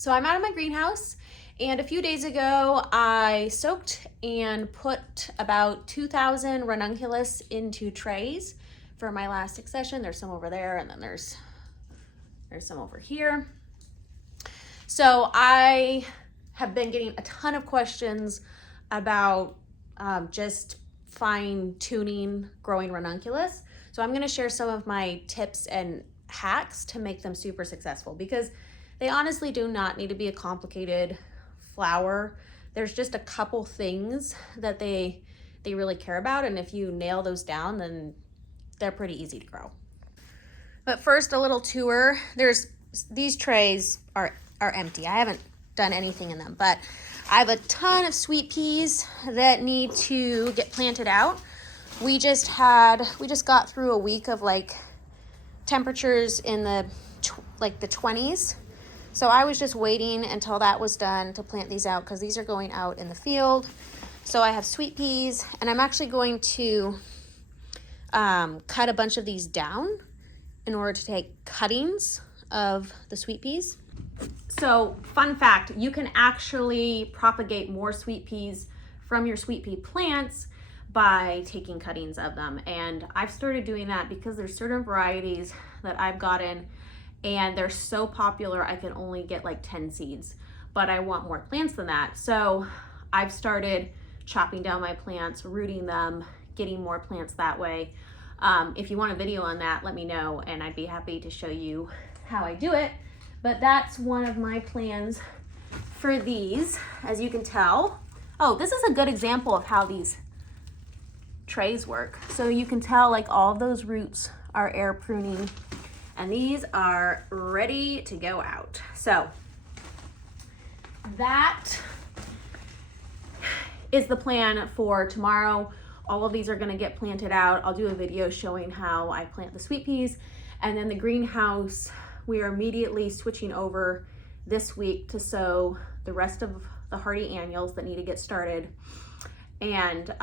So I'm out of my greenhouse, and a few days ago I soaked and put about 2,000 ranunculus into trays for my last succession. There's some over there, and then there's some over here. So I have been getting a ton of questions about just fine tuning growing ranunculus. So I'm going to share some of my tips and hacks to make them super successful, because they honestly do not need to be a complicated flower. There's just a couple things that they really care about, and if you nail those down, then they're pretty easy to grow. But first, a little tour. These trays are empty. I haven't done anything in them, but I have a ton of sweet peas that need to get planted out. We just got through a week of like temperatures in the 20s. So I was just waiting until that was done to plant these out, because these are going out in the field. So I have sweet peas, and I'm actually going to cut a bunch of these down in order to take cuttings of the sweet peas. So fun fact, you can actually propagate more sweet peas from your sweet pea plants by taking cuttings of them. And I've started doing that because there's certain varieties that I've gotten, and they're so popular I can only get like 10 seeds, but I want more plants than that. So I've started chopping down my plants, rooting them, getting more plants that way. If you want a video on that, let me know, and I'd be happy to show you how I do it. But that's one of my plans for these, as you can tell. Oh, this is a good example of how these trays work. So you can tell like all of those roots are air pruning, and these are ready to go out. So that is the plan for tomorrow. All of these are gonna get planted out. I'll do a video showing how I plant the sweet peas, and then the greenhouse, we are immediately switching over this week to sow the rest of the hardy annuals that need to get started. And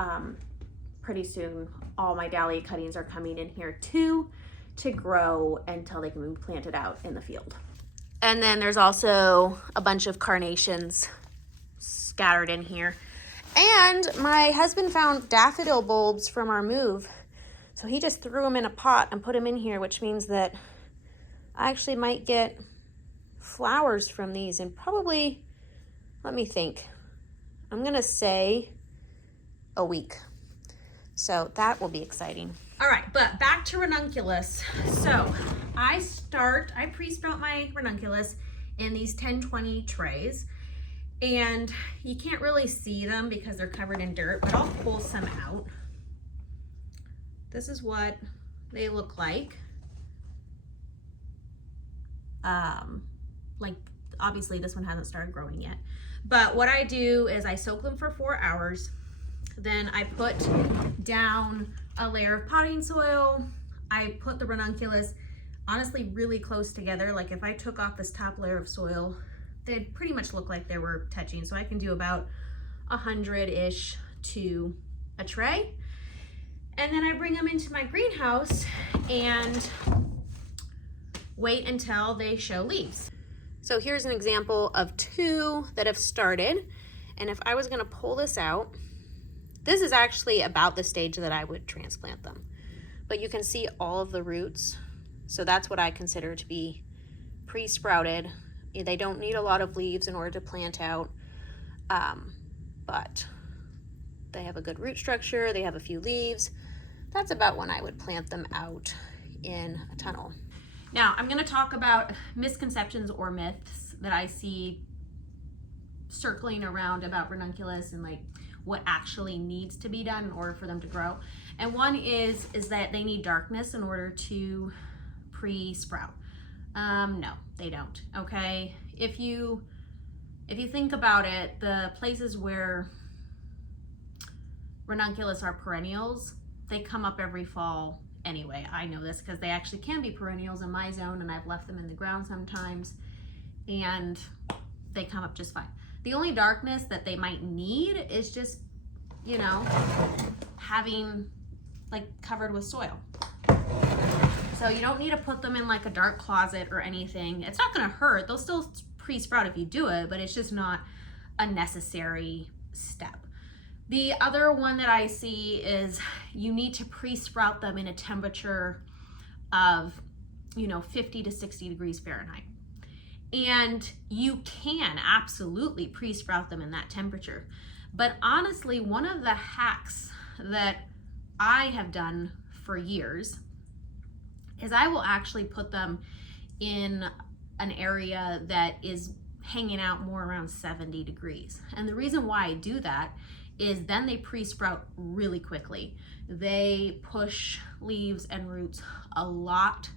pretty soon, all my dahlia cuttings are coming in here too, to grow until they can be planted out in the field. And then there's also a bunch of carnations scattered in here. And my husband found daffodil bulbs from our move. So he just threw them in a pot and put them in here, which means that I actually might get flowers from these in probably, let me think, I'm gonna say a week. So that will be exciting. All right, but back to ranunculus. So I pre-sprout my ranunculus in these 10-20 trays, and you can't really see them because they're covered in dirt, but I'll pull some out. This is what they look like. Like obviously this one hasn't started growing yet, but what I do is I soak them for 4 hours. Then I put down a layer of potting soil. I put the ranunculus honestly really close together. Like if I took off this top layer of soil, they'd pretty much look like they were touching. So I can do about 100-ish to a tray. And then I bring them into my greenhouse and wait until they show leaves. So here's an example of 2 that have started. And if I was gonna pull this out, this is actually about the stage that I would transplant them. But you can see all of the roots. So that's what I consider to be pre-sprouted. They don't need a lot of leaves in order to plant out, but they have a good root structure. They have a few leaves. That's about when I would plant them out in a tunnel. Now I'm gonna talk about misconceptions or myths that I see circling around about ranunculus and like what actually needs to be done in order for them to grow. And one is that they need darkness in order to pre-sprout. No, they don't, okay? If you think about it, the places where ranunculus are perennials, they come up every fall anyway. I know this because they actually can be perennials in my zone, and I've left them in the ground sometimes, and they come up just fine. The only darkness that they might need is just, you know, having like covered with soil. So you don't need to put them in like a dark closet or anything. It's not gonna hurt. They'll still pre-sprout if you do it, but it's just not a necessary step. The other one that I see is you need to pre-sprout them in a temperature of, 50 to 60 degrees Fahrenheit. And you can absolutely pre-sprout them in that temperature. But honestly, one of the hacks that I have done for years is I will actually put them in an area that is hanging out more around 70 degrees. And the reason why I do that is then they pre-sprout really quickly. They push leaves and roots a lot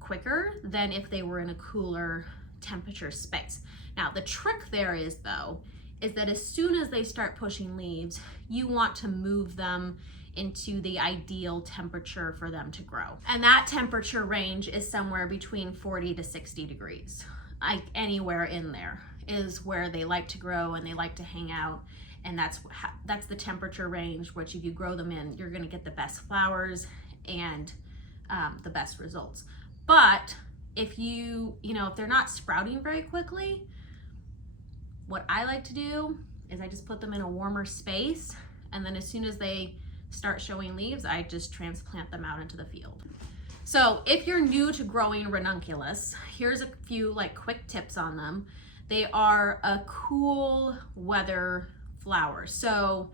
quicker than if they were in a cooler temperature space. Now, the trick there is that as soon as they start pushing leaves, you want to move them into the ideal temperature for them to grow. And that temperature range is somewhere between 40 to 60 degrees. Like anywhere in there is where they like to grow and they like to hang out. And that's the temperature range which if you grow them in, you're gonna get the best flowers and the best results. But if if they're not sprouting very quickly, what I like to do is I just put them in a warmer space, and then as soon as they start showing leaves, I just transplant them out into the field. So if you're new to growing ranunculus, here's a few quick tips on them. They are a cool weather flower. So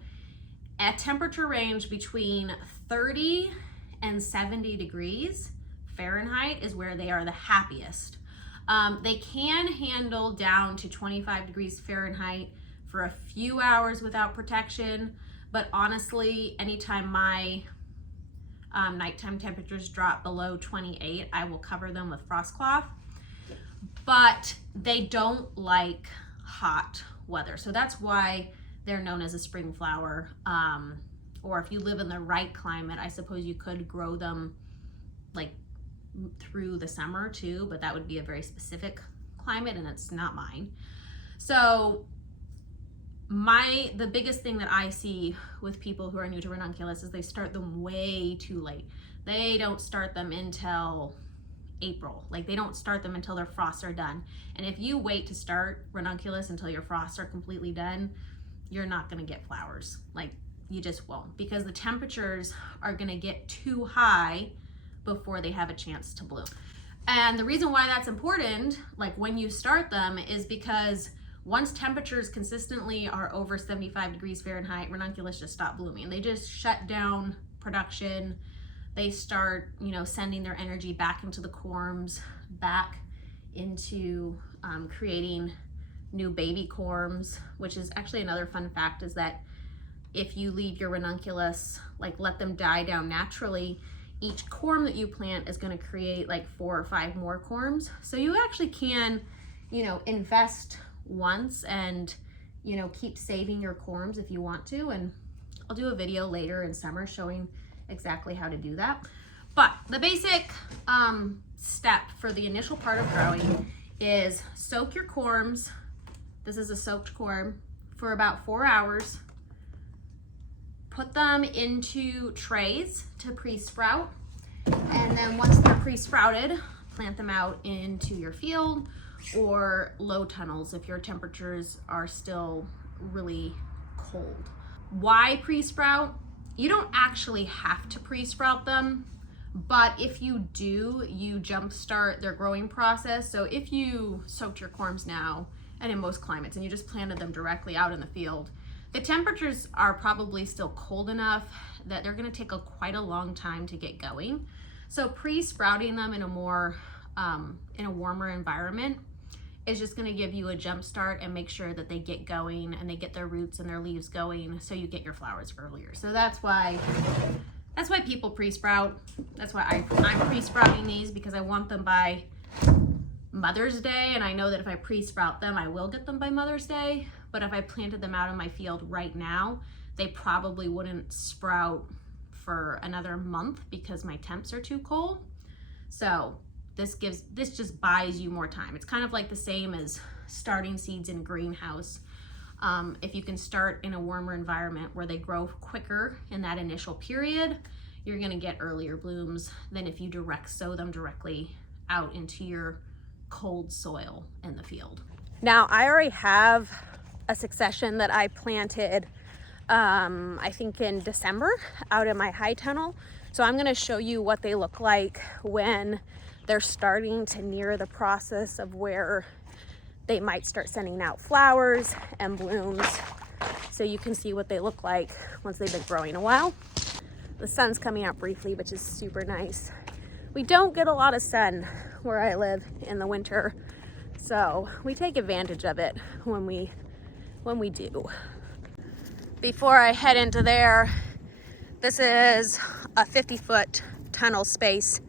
at temperature range between 30 and 70 degrees Fahrenheit is where they are the happiest. They can handle down to 25 degrees Fahrenheit for a few hours without protection, but honestly, anytime my nighttime temperatures drop below 28, I will cover them with frost cloth. But they don't like hot weather, so that's why they're known as a spring flower. Or if you live in the right climate, I suppose you could grow them through the summer too, but that would be a very specific climate and it's not mine. So the biggest thing that I see with people who are new to ranunculus is they start them way too late. They don't start them until April. They don't start them until their frosts are done. And if you wait to start ranunculus until your frosts are completely done, you're not gonna get flowers. You just won't, because the temperatures are gonna get too high before they have a chance to bloom. And the reason why that's important, when you start them, is because once temperatures consistently are over 75 degrees Fahrenheit, ranunculus just stop blooming. They just shut down production. They start, sending their energy back into the corms, back into creating new baby corms, which is actually another fun fact, is that if you leave your ranunculus, let them die down naturally, each corm that you plant is going to create 4 or 5 more corms. So you actually can, invest once and, keep saving your corms if you want to. And I'll do a video later in summer showing exactly how to do that. But the basic step for the initial part of growing is soak your corms. This is a soaked corm for about 4 hours. Put them into trays to pre-sprout, and then once they're pre-sprouted, plant them out into your field or low tunnels if your temperatures are still really cold. Why pre-sprout? You don't actually have to pre-sprout them, but if you do, you jumpstart their growing process. So if you soaked your corms now, and in most climates, and you just planted them directly out in the field, the temperatures are probably still cold enough that they're going to take quite a long time to get going. So pre-sprouting them in a warmer environment is just going to give you a jump start and make sure that they get going and they get their roots and their leaves going, so you get your flowers earlier. So that's why people pre-sprout. That's why I'm pre-sprouting these, because I want them by Mother's Day, and I know that if I pre-sprout them, I will get them by Mother's Day. But if I planted them out in my field right now, they probably wouldn't sprout for another month because my temps are too cold. So this just buys you more time. It's kind of like the same as starting seeds in a greenhouse. If you can start in a warmer environment where they grow quicker in that initial period, you're gonna get earlier blooms than if you direct sow them directly out into your cold soil in the field. Now I already have a succession that I planted I think in December out in my high tunnel. So I'm going to show you what they look like when they're starting to near the process of where they might start sending out flowers and blooms, so you can see what they look like once they've been growing a while. The sun's coming out briefly, which is super nice. We don't get a lot of sun where I live in the winter, so we take advantage of it when we do. Before I head into there, this is a 50-foot tunnel space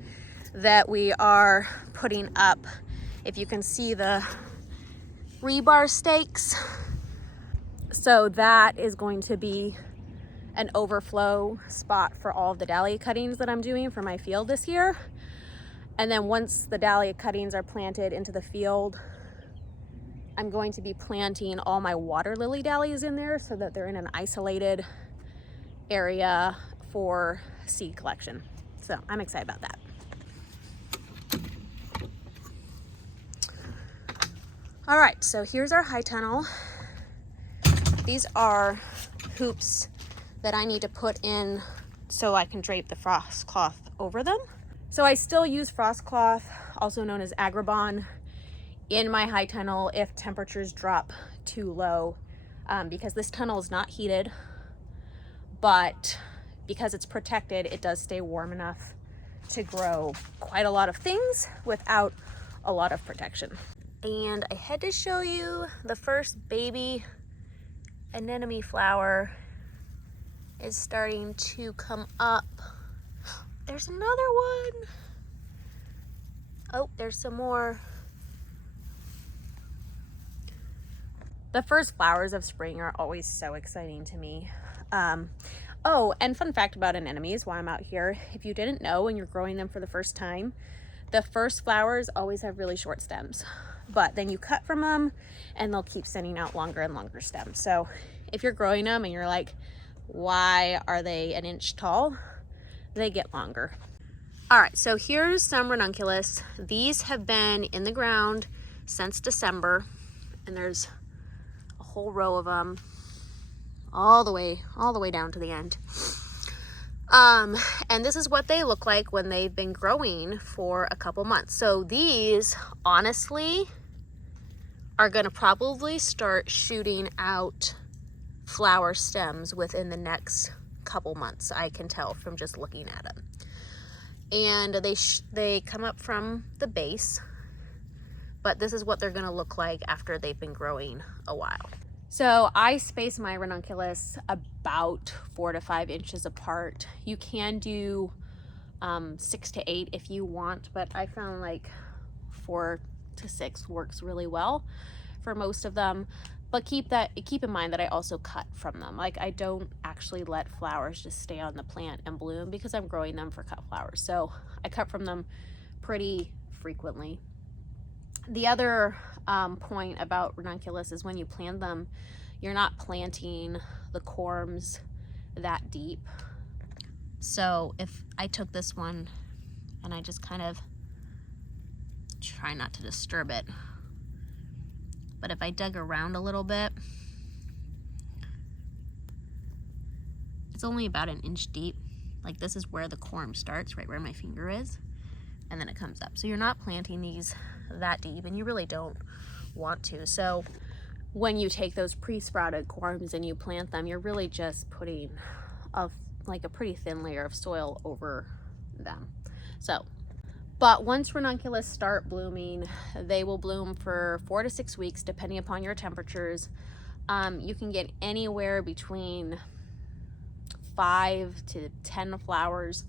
that we are putting up. If you can see the rebar stakes, so that is going to be an overflow spot for all of the dahlia cuttings that I'm doing for my field this year. And then once the dahlia cuttings are planted into the field, I'm going to be planting all my water lily dahlias in there so that they're in an isolated area for seed collection. So I'm excited about that. All right, so here's our high tunnel. These are hoops that I need to put in so I can drape the frost cloth over them. So I still use frost cloth, also known as Agribon, in my high tunnel if temperatures drop too low, because this tunnel is not heated, but because it's protected, it does stay warm enough to grow quite a lot of things without a lot of protection. And I had to show you the first baby anemone flower is starting to come up. There's another one. Oh, there's some more. The first flowers of spring are always so exciting to me. Oh, and fun fact about anemones while I'm out here, if you didn't know when you're growing them for the first time, the first flowers always have really short stems, but then you cut from them and they'll keep sending out longer and longer stems. So if you're growing them and you're like, why are they an inch tall? They get longer. All right, so here's some ranunculus. These have been in the ground since December, and there's a whole row of them all the way down to the end. And this is what they look like when they've been growing for a couple months. So these honestly are going to probably start shooting out flower stems within the next couple months. I can tell from just looking at them. And they come up from the base, but this is what they're going to look like after they've been growing a while. So I space my ranunculus about 4 to 5 inches apart. You can do 6 to 8 if you want, but I found like 4 to 6 works really well for most of them. But keep in mind that I also cut from them. Like, I don't actually let flowers just stay on the plant and bloom because I'm growing them for cut flowers. So I cut from them pretty frequently. The other point about ranunculus is when you plant them, you're not planting the corms that deep. So if I took this one and I just kind of try not to disturb it, but if I dug around a little bit, it's only about 1 inch deep. Like, this is where the corm starts, right where my finger is, and then it comes up. So you're not planting these that deep, and you really don't want to. So when you take those pre-sprouted corms and you plant them, you're really just putting a pretty thin layer of soil over them. So, but once ranunculus start blooming, they will bloom for 4 to 6 weeks, depending upon your temperatures. You can get anywhere between 5 to 10 flowers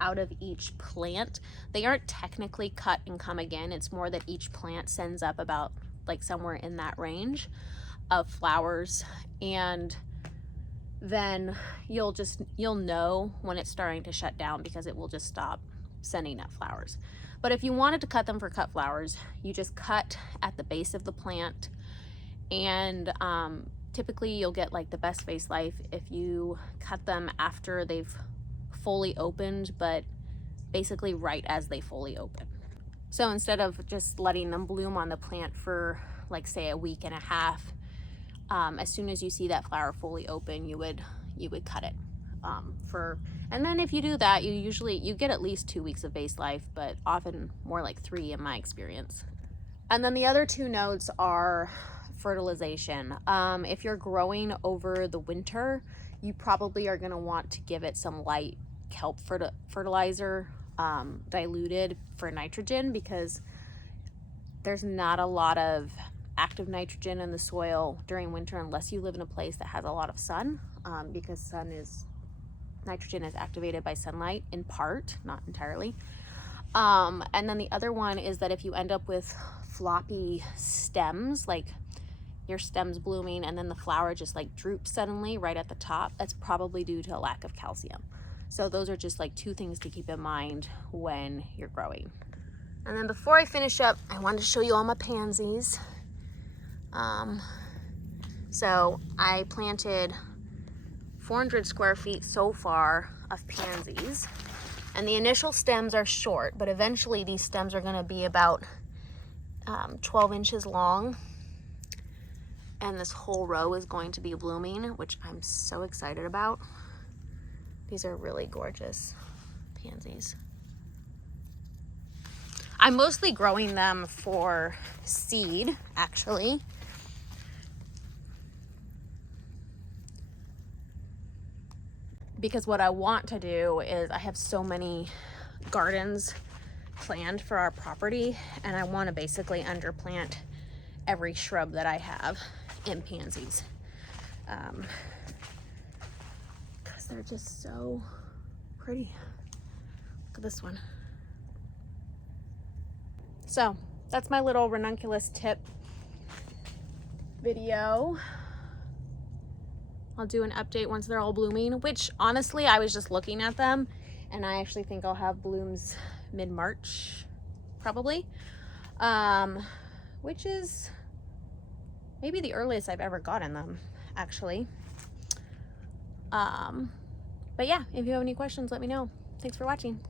out of each plant. They aren't technically cut and come again. It's more that each plant sends up about like somewhere in that range of flowers, and then you'll know when it's starting to shut down because it will just stop sending up flowers. But if you wanted to cut them for cut flowers, you just cut at the base of the plant, and typically you'll get like the best face life if you cut them after they've fully opened, but basically right as they fully open. So instead of just letting them bloom on the plant for like say a week and a half, as soon as you see that flower fully open, you would cut it. And then if you do that, you get at least 2 weeks of base life, but often more like 3 in my experience. And then the other 2 notes are fertilization. If you're growing over the winter, you probably are going to want to give it some light kelp fertilizer, diluted for nitrogen, because there's not a lot of active nitrogen in the soil during winter unless you live in a place that has a lot of sun, because nitrogen is activated by sunlight in part, not entirely. And then the other one is that if you end up with floppy stems, like your stem's blooming and then the flower just like droops suddenly right at the top, that's probably due to a lack of calcium. So those are just like 2 things to keep in mind when you're growing. And then before I finish up, I wanted to show you all my pansies. So I planted 400 square feet so far of pansies, and the initial stems are short, but eventually these stems are going to be about 12 inches long, and this whole row is going to be blooming, which I'm so excited about. These are really gorgeous pansies. I'm mostly growing them for seed, actually. Because what I want to do is I have so many gardens planned for our property, and I want to basically underplant every shrub that I have in pansies. Because they're just so pretty. Look at this one. So that's my little ranunculus tip video. I'll do an update once they're all blooming, which honestly, I was just looking at them and I actually think I'll have blooms mid-March, probably, which is maybe the earliest I've ever gotten them, actually. But yeah, if you have any questions, let me know. Thanks for watching.